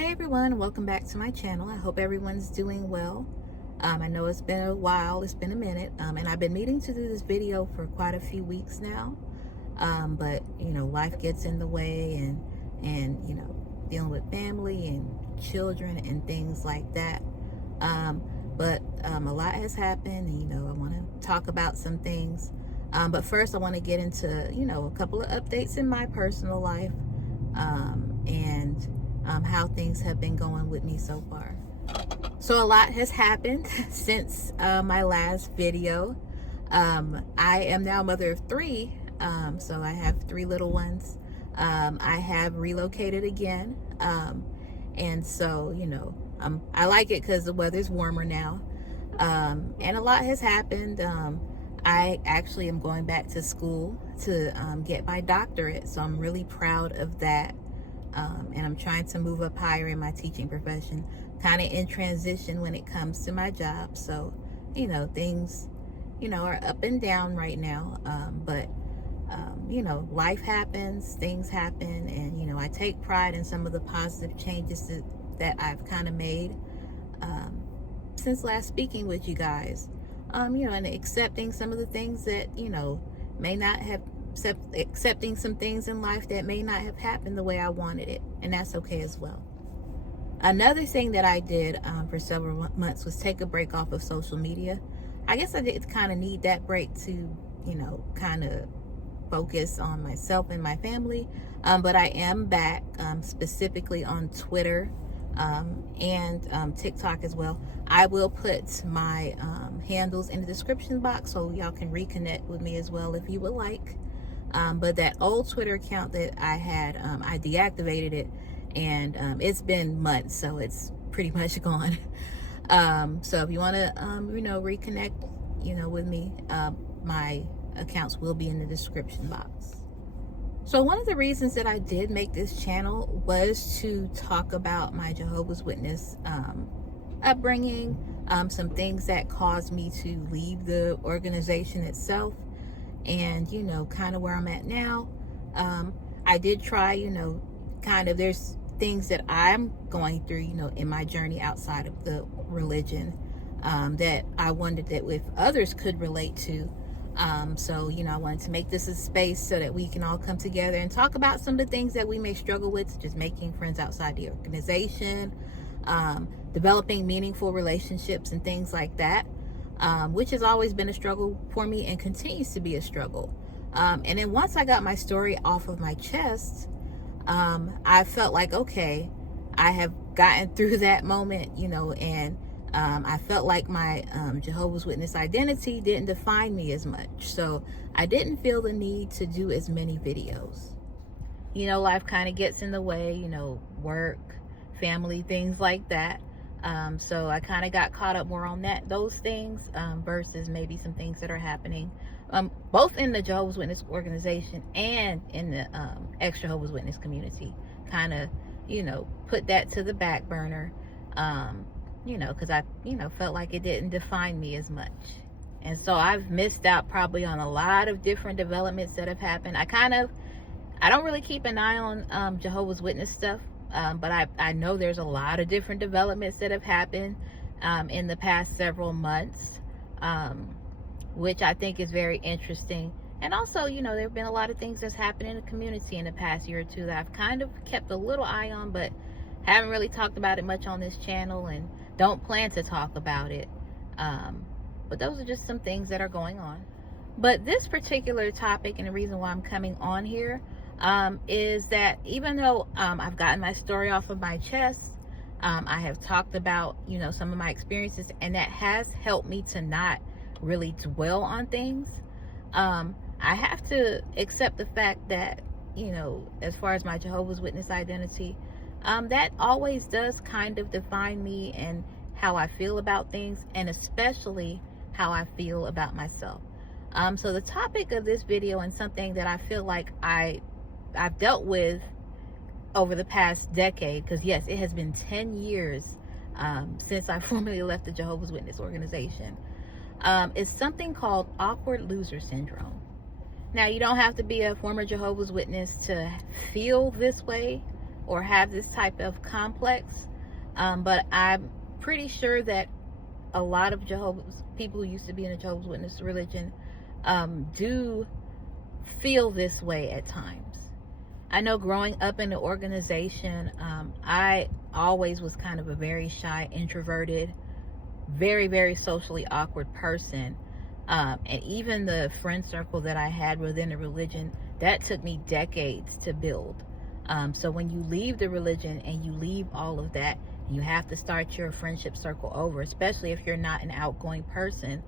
Hey everyone, welcome back to my channel. I hope everyone's doing well. I know it's been a while, it's been a minute, and I've been meaning to do this video for quite a few weeks now. But you know, life gets in the way, and you know, dealing with family and children and things like that. But a lot has happened, and you know, I want to talk about some things. But first, I want to get into a couple of updates in my personal life, and how things have been going with me so far. So a lot has happened since my last video. I am now a mother of three, so I have three little ones. I have relocated again, and so I like it because the weather's warmer now, and a lot has happened. I actually am going back to school to get my doctorate, so I'm really proud of that. And I'm trying to move up higher in my teaching profession, kind of in transition when it comes to my job. So, things, are up and down right now. But life happens, things happen. And, I take pride in some of the positive changes that I've kind of made since last speaking with you guys. And accepting some of the things that, may not have accepting some things in life that may not have happened the way I wanted it, and that's okay as well. Another thing that I did for several months was take a break off of social media. I guess I did kind of need that break to, kind of focus on myself and my family, but I am back, specifically on Twitter and TikTok as well. I will put my handles in the description box so y'all can reconnect with me as well if you would like. But that old Twitter account that I had, I deactivated it, and it's been months, so it's pretty much gone. So if you want to, reconnect, with me, my accounts will be in the description box. So one of the reasons that I did make this channel was to talk about my Jehovah's Witness upbringing, some things that caused me to leave the organization itself, and kind of where I'm at now. I did try, there's things that I'm going through, in my journey outside of the religion, that I wondered that if others could relate to. So I wanted to make this a space so that we can all come together and talk about some of the things that we may struggle with, such as making friends outside the organization, developing meaningful relationships and things like that. Which has always been a struggle for me and continues to be a struggle. And then once I got my story off of my chest, I felt like, okay, I have gotten through that moment, and I felt like my Jehovah's Witness identity didn't define me as much. So I didn't feel the need to do as many videos. Life kind of gets in the way, work, family, things like that. So I kind of got caught up more on those things, versus maybe some things that are happening, both in the Jehovah's Witness organization and in the ex-Jehovah's Witness community. Kind of, put that to the back burner, because I, felt like it didn't define me as much. And so I've missed out probably on a lot of different developments that have happened. I don't really keep an eye on Jehovah's Witness stuff. But I know there's a lot of different developments that have happened in the past several months, which I think is very interesting. And also, there have been a lot of things that's happened in the community in the past year or two that I've kind of kept a little eye on, but haven't really talked about it much on this channel and don't plan to talk about it. But those are just some things that are going on. But this particular topic, and the reason why I'm coming on here, is that even though I've gotten my story off of my chest, I have talked about some of my experiences, and that has helped me to not really dwell on things. I have to accept the fact that as far as my Jehovah's Witness identity, that always does kind of define me and how I feel about things, and especially how I feel about myself. So the topic of this video, and something that I feel like I've dealt with over the past decade, because yes, it has been 10 years since I formally left the Jehovah's Witness organization, is something called awkward loser syndrome. Now, you don't have to be a former Jehovah's Witness to feel this way, or have this type of complex, but I'm pretty sure that a lot of Jehovah's people who used to be in the Jehovah's Witness religion do feel this way at times. I know growing up in the organization, I always was kind of a very shy, introverted, very, very socially awkward person. And even the friend circle that I had within the religion, that took me decades to build. So when you leave the religion and you leave all of that, you have to start your friendship circle over, especially if you're not an outgoing person.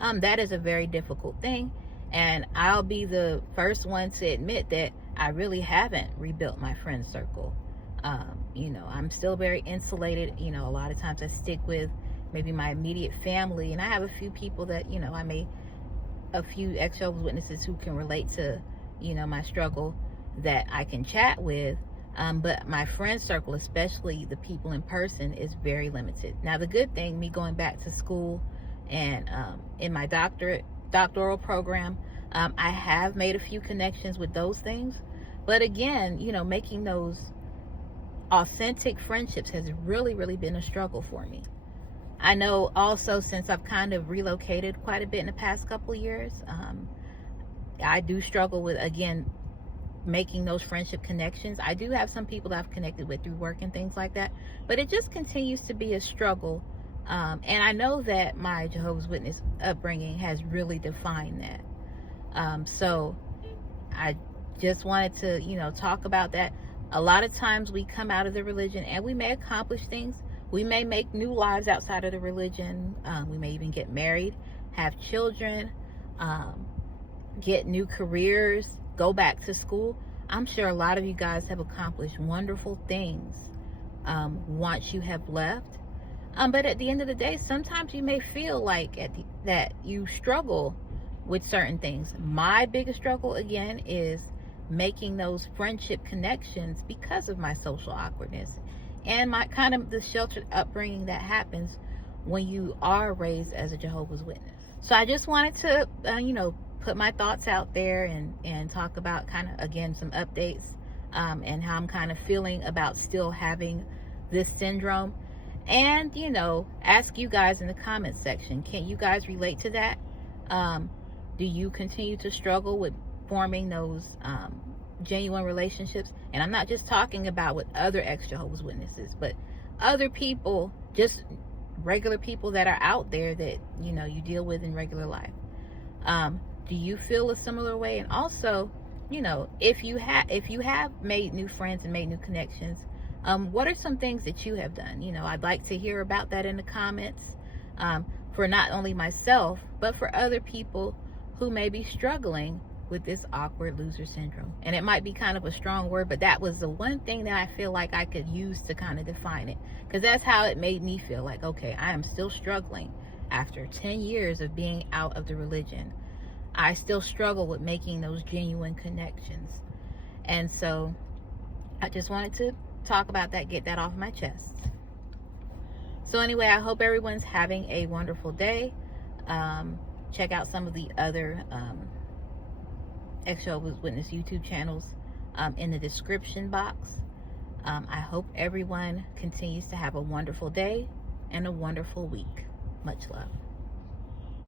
That is a very difficult thing. And I'll be the first one to admit that I really haven't rebuilt my friend circle. I'm still very insulated. A lot of times I stick with maybe my immediate family, and I have a few people that, a few ex-Jehovah's Witnesses who can relate to, my struggle that I can chat with. But my friend circle, especially the people in person, is very limited. Now, the good thing, me going back to school and in my doctoral program, I have made a few connections with those things. But again, making those authentic friendships has really, really been a struggle for me. I know also, since I've kind of relocated quite a bit in the past couple of years, I do struggle with, again, making those friendship connections. I do have some people that I've connected with through work and things like that, but it just continues to be a struggle. And I know that my Jehovah's Witness upbringing has really defined that. So I just wanted to, talk about that. A lot of times we come out of the religion and we may accomplish things. We may make new lives outside of the religion. We may even get married, have children, get new careers, go back to school. I'm sure a lot of you guys have accomplished wonderful things once you have left. But at the end of the day, sometimes you may feel like that you struggle with certain things. My biggest struggle, again, is making those friendship connections because of my social awkwardness and my kind of the sheltered upbringing that happens when you are raised as a Jehovah's Witness. So I just wanted to, put my thoughts out there and talk about kind of, again, some updates and how I'm kind of feeling about still having this syndrome. And, ask you guys in the comments section, can you guys relate to that? Do you continue to struggle with forming those genuine relationships? And I'm not just talking about with other ex-Jehovah's Witnesses, but other people, just regular people that are out there that, you deal with in regular life. Do you feel a similar way? And also, if you have made new friends and made new connections, what are some things that you have done? I'd like to hear about that in the comments, for not only myself, but for other people who may be struggling with this awkward loser syndrome. And it might be kind of a strong word, but that was the one thing that I feel like I could use to kind of define it, because that's how it made me feel. Like, okay, I am still struggling after 10 years of being out of the religion. I still struggle with making those genuine connections. And so I just wanted to talk about that, get that off my chest. So anyway, I hope everyone's having a wonderful day. Check out some of the other Ex-Jehovah's Witness YouTube channels in the description box. I hope everyone continues to have a wonderful day and a wonderful week. Much love.